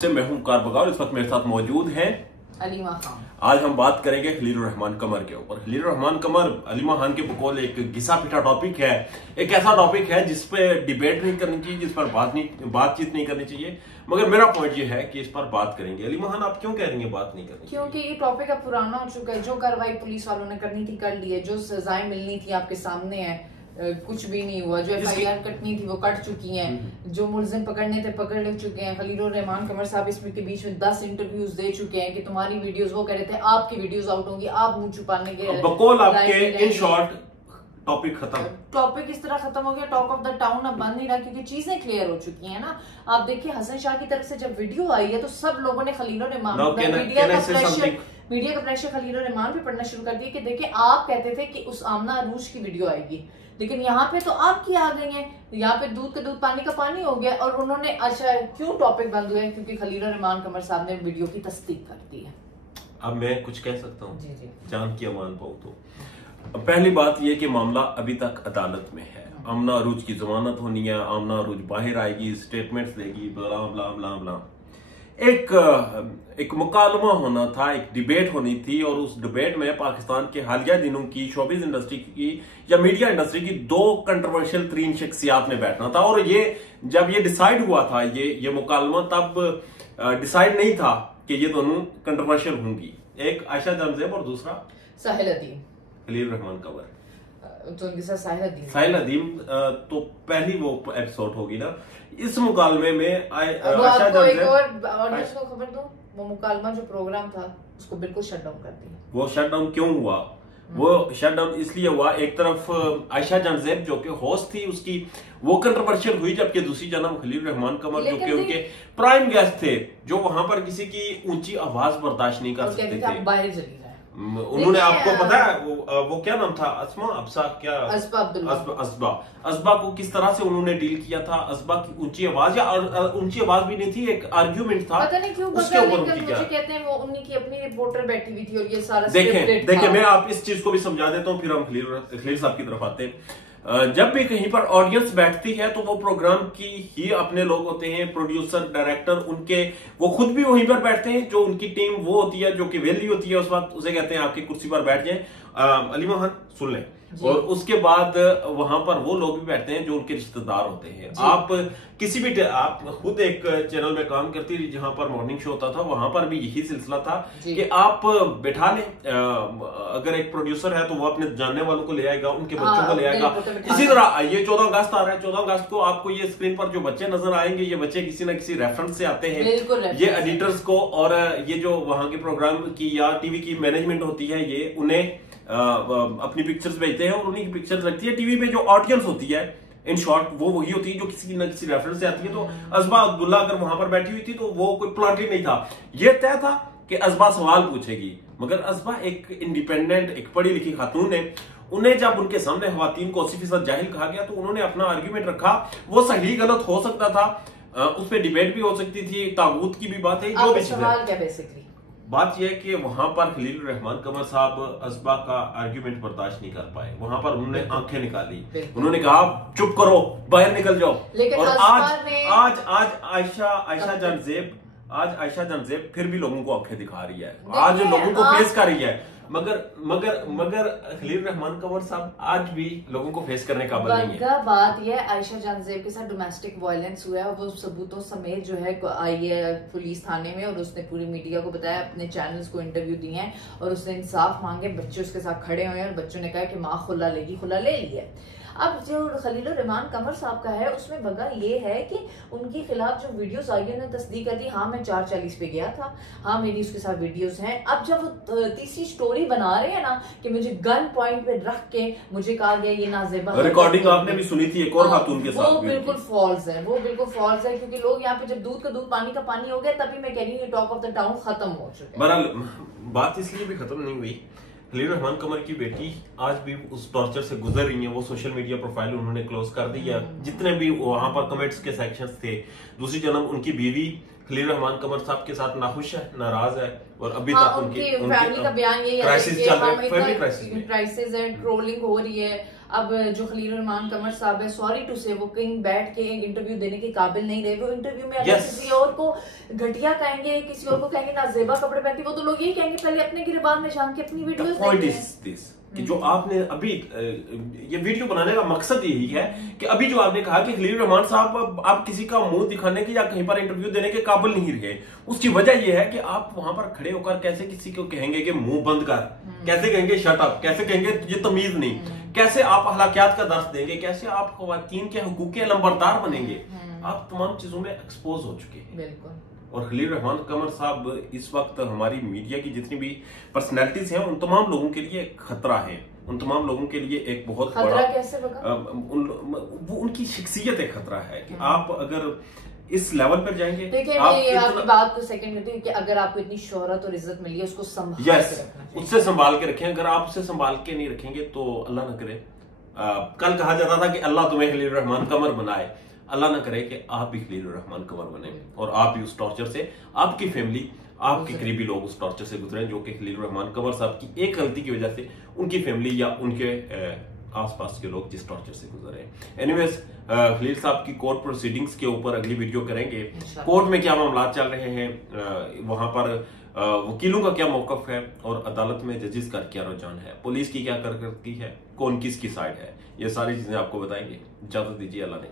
मैं हूं कार बगार। इस वक्त मेरे साथ मौजूद हैं अलीमा खान। आज हम बात करेंगे खलील रहमान कमर के ऊपर। खलील रहमान कमर अलीमा खान के बकौल एक घिसा पिटा टॉपिक है, एक ऐसा टॉपिक है जिस पे डिबेट नहीं करनी चाहिए, जिस पर बातचीत नहीं करनी चाहिए। मगर मेरा पॉइंट ये है कि इस पर बात करेंगे। अलीमा खान, आप क्यों कह रही हैं बात नहीं करनी? क्योंकि ये टॉपिक अब पुराना हो चुका है। जो कार्रवाई पुलिस वालों ने करनी थी कर ली है, जो सजाएं मिलनी थी आपके सामने है, कुछ भी नहीं हुआ। जो FIR कटनी थी वो कट चुकी हैं, जो मुलजिम पकड़ने थे पकड़ ले चुके हैं। खलील रहमान कमर साहब इसमें के बीच में 10 इंटरव्यूज दे चुके हैं कि तुम्हारी वीडियोस, वो कह रहे थे आपकी वीडियोस आउट होंगी, आप मुंह छुपाने के बकौल आपके। इन शॉर्ट टॉपिक खत्म, टॉपिक इस तरह खत्म हो गया। टॉक ऑफ द टाउन अब बन नहीं रहा क्योंकि चीजें क्लियर हो चुकी हैं ना। आप देखिए हसन शाह की तरफ से जब वीडियो आई है तो सब लोगों ने खलील रहमान मीडिया का प्रेशर खलील रहमान पे पड़ना शुरू कर दिया कि देखिए आप कहते थे कि उस आमना अरूज की वीडियो आएगी, लेकिन यहाँ पे तो आपकी आ गई है। यहाँ पे दूध का दूध पानी का पानी हो गया। और उन्होंने अच्छा क्यों टॉपिक बंद हुए? क्योंकि खलील रहमान कमर साहब ने वीडियो की तस्दीक कर दी है। अब मैं कुछ कह सकता हूँ? जी जी, जान की अमान पाऊँ तो पहली बात यह कि मामला अभी तक अदालत में है। आमना अरूज की जमानत होनी है, आमना अरूज बाहर आएगी, स्टेटमेंट्स देगी, ब्ला ब्ला ब्ला ब्ला। एक मुकालमा होना था, एक डिबेट होनी थी, और उस डिबेट में पाकिस्तान के हालिया दिनों की शोबिज इंडस्ट्री की या मीडिया इंडस्ट्री की दो कंट्रोवर्शियल तरीन शख्सियात में बैठना था। और ये जब ये डिसाइड हुआ था, ये मुकालमा तब डिसाइड नहीं था कि ये दोनों कंट्रोवर्शियल होंगी। एक आयशा जानजेब और दूसरा साहिल अदीम, खलील रहमान कमर। तो उनके साथ साहिल अदीम तो पहली वो एपिसोड होगी ना इस मुकालमे में। आयशा जानजेब, एक और ऑडियंस को खबर दो, वो मुकालमा जो प्रोग्राम था उसको बिल्कुल शट डाउन कर दिया। वो शट डाउन क्यों हुआ? वो शट डाउन इसलिए हुआ, एक तरफ आयशा जानजेब जो कि होस्ट थी उसकी वो कंट्रोवर्शियल हुई, जबकि दूसरी जानब खलील रहमान कमर जो कि उनके प्राइम गेस्ट थे, जो वहां पर किसी की ऊंची आवाज बर्दाश्त नहीं कर सकते थे। बाहर चली रहा है। उन्होंने, आपको पता है वो क्या नाम था, असबा को किस तरह से उन्होंने डील किया था? असबा की ऊंची आवाज, या ऊंची आवाज भी नहीं थी, एक आर्ग्यूमेंट था, पता नहीं क्यों उसके ऊपर उनकी क्या कहते हैं वो उन्हीं की अपनी रिपोर्टर बैठी हुई थी और ये सारा देखें मैं आप इस चीज को भी समझा देता हूँ, फिर हम खलील साहब की तरफ आते हैं। जब भी कहीं पर ऑडियंस बैठती है तो वो प्रोग्राम की ही अपने लोग होते हैं, प्रोड्यूसर, डायरेक्टर, उनके वो खुद भी वहीं पर बैठते हैं। जो उनकी टीम वो होती है, जो कि वेली होती है उस वक्त, उसे कहते हैं आपकी कुर्सी पर बैठ जाए। अलीमा खान सुन लें। और उसके बाद वहां पर वो लोग भी बैठते हैं जो उनके रिश्तेदार होते हैं। आप किसी भी, आप खुद एक चैनल में काम करती रही जहां पर मॉर्निंग शो होता था, वहां पर भी यही सिलसिला था कि आप बैठा लें, अगर एक प्रोड्यूसर है तो वो अपने जानने वालों को ले आएगा, उनके बच्चों को ले आएगा। इसी तरह ये 14 अगस्त आ रहा है, 14 अगस्त को आपको ये स्क्रीन पर जो बच्चे नजर आएंगे, ये बच्चे किसी ना किसी रेफरेंस से आते हैं, ये एडिटर्स को, और ये जो वहां के प्रोग्राम की या टीवी की मैनेजमेंट होती है, ये उन्हें अपनी पिक्चर्स भेजते हैं और उन्हीं की पिक्चर्स रखती है। टीवी पे जो ऑडियंस होती है, इन शॉर्ट वो वही होती है जो किसी न किसी रेफरेंस से आती है। तो असबा अब्दुल्ला अगर वहां पर बैठी हुई थी तो वो कोई प्लांट ही नहीं था। ये तय था कि असबा सवाल पूछेगी, मगर असबा एक इंडिपेंडेंट, एक पढ़ी लिखी खातून है। उन्हें जब उनके सामने खवातीन को 80% जाहिल कहा गया तो उन्होंने अपना आर्ग्यूमेंट रखा। वो सही गलत हो सकता था, उस पर डिबेट भी हो सकती थी, ताबूत की भी बात है, जो भी बेसिकली बात यह है कि वहां पर खलील रहमान कमर साहब असबा का आर्ग्यूमेंट बर्दाश्त नहीं कर पाए। वहां पर उन्होंने आंखें निकाली, उन्होंने कहा चुप करो, बाहर निकल जाओ। और आज आयशा जानजेब फिर भी लोगों को आंखें दिखा रही है, आज लोगों को फेस कर रही है। मगर खलील रहमान कमर साहब आज भी लोगों को फेस करने काबिल नहीं है। बात यह आयशा जानजेब के साथ डोमेस्टिक वायलेंस हुआ है, वो सबूतों समेत जो है आई है पुलिस थाने में, और उसने पूरी मीडिया को बताया, अपने चैनल्स को इंटरव्यू दिए हैं, और उसने इंसाफ मांगे। बच्चे उसके साथ खड़े हुए हैं और बच्चों ने कहा कि माँ खुला लेगी, खुला ले लिया। अब जो खलील रहमान कमर साहब का है उसमें बगा ये है कि उनके खिलाफ जो वीडियोस आई उन्होंने तस्दीक कर दी, हाँ मैं 440 पे गया था, हाँ मेरी उसके साथ वीडियोस हैं। अब जब वो तीसरी स्टोरी बना रहे हैं ना कि मुझे गन पॉइंट पे रख के मुझे कहा गया ये नाजेबा, रिकॉर्डिंग आपने भी सुनी थी एक और खातून के साथ, वो बिल्कुल फॉल्स है, वो बिल्कुल फॉल्स है। क्योंकि लोग यहाँ पे जब दूध का दूध पानी का पानी हो गया, तभी मैं कह रही हूँ टॉक ऑफ द टाउन खत्म हो चुका है। बात इसलिए भी खत्म नहीं हुई, खलील रहमान कमर की बेटी आज भी उस टॉर्चर से गुजर रही है। वो सोशल मीडिया प्रोफाइल उन्होंने क्लोज कर दी है, जितने भी वहां पर कमेंट्स के सेक्शंस थे। दूसरी जन्म उनकी बीवी खलील रहमान कमर साहब के साथ नाखुश है, नाराज है, और अभी तक उनकी फैमिली का बयान यही है क्राइसिस चल रहा है, फैमिली क्राइसिस है, ट्रोलिंग हो रही है। अब जो खलील रहमान कमर साहब है, सॉरी टू से, वो कहीं बैठ के इंटरव्यू देने के काबिल नहीं रहे। वो इंटरव्यू में अगर किसी और को घटिया कहेंगे, किसी और को कहेंगे नाजेबा कपड़े पहनती, वो तो लोग यही कहेंगे पहले अपने गिरबान में शाम की अपनी वीडियोस कि जो आपने अभी ये वीडियो बनाने का मकसद यही है कि अभी जो आपने कहा कि खलील रहमान साहब आप किसी का मुंह दिखाने की या कहीं पर इंटरव्यू देने के काबिल नहीं रहे, उसकी वजह यह है कि आप वहां पर खड़े होकर कैसे किसी को कहेंगे कि मुंह बंद कर, कैसे कहेंगे शट अप, कैसे कहेंगे तुझे तमीज नहीं, कैसे आप हलाकियात का दर्स देंगे, कैसे आप खवातीन के हुकूक के लंबरदार बनेंगे। आप तमाम चीजों में एक्सपोज हो चुके हैं। बिल्कुल। और खलील रहमान कमर साहब इस वक्त हमारी मीडिया की जितनी भी पर्सनैलिटीज हैं उन तमाम लोगों के लिए खतरा है, उन तमाम लोगों के लिए एक बहुत बड़ा कैसे वो उनकी शख्सियत एक खतरा है कि आप अगर इस लेवल पर जाएंगे। देखिए आपकी बात को सेकंड करती हूँ कि अगर आपको इतनी शोहरत और इज्जत मिली है उसको संभाल के रखना चाहिए। उससे संभाल के रखें। अगर आप उसे संभाल के नहीं रखेंगे तो अल्लाह न करे, कल कहा जाता था कि अल्लाह तुम्हें खलील रहमान कमर बनाए, अल्लाह ना करे कि आप भी खलील रहमान कमर बने और आप भी उस टॉर्चर से, आपकी फैमिली, आपके करीबी लोग उस टॉर्चर से गुजरे जो कि खलील रहमान कमर साहब की एक गलती की वजह से उनकी फैमिली या उनके आसपास के लोग जिस टॉर्चर से गुजरे। एनीवेज खलील साहब की कोर्ट प्रोसीडिंग्स के ऊपर अगली वीडियो करेंगे। कोर्ट में क्या मामला चल रहे हैं, वहां पर वकीलों का क्या मौकफ है और अदालत में जजेस का क्या रुझान है, पुलिस की क्या कारकर्दगी है, कौन किसकी साइड है, ये सारी चीजें आपको बताएंगे। इजाजत दीजिए, अल्लाह ने।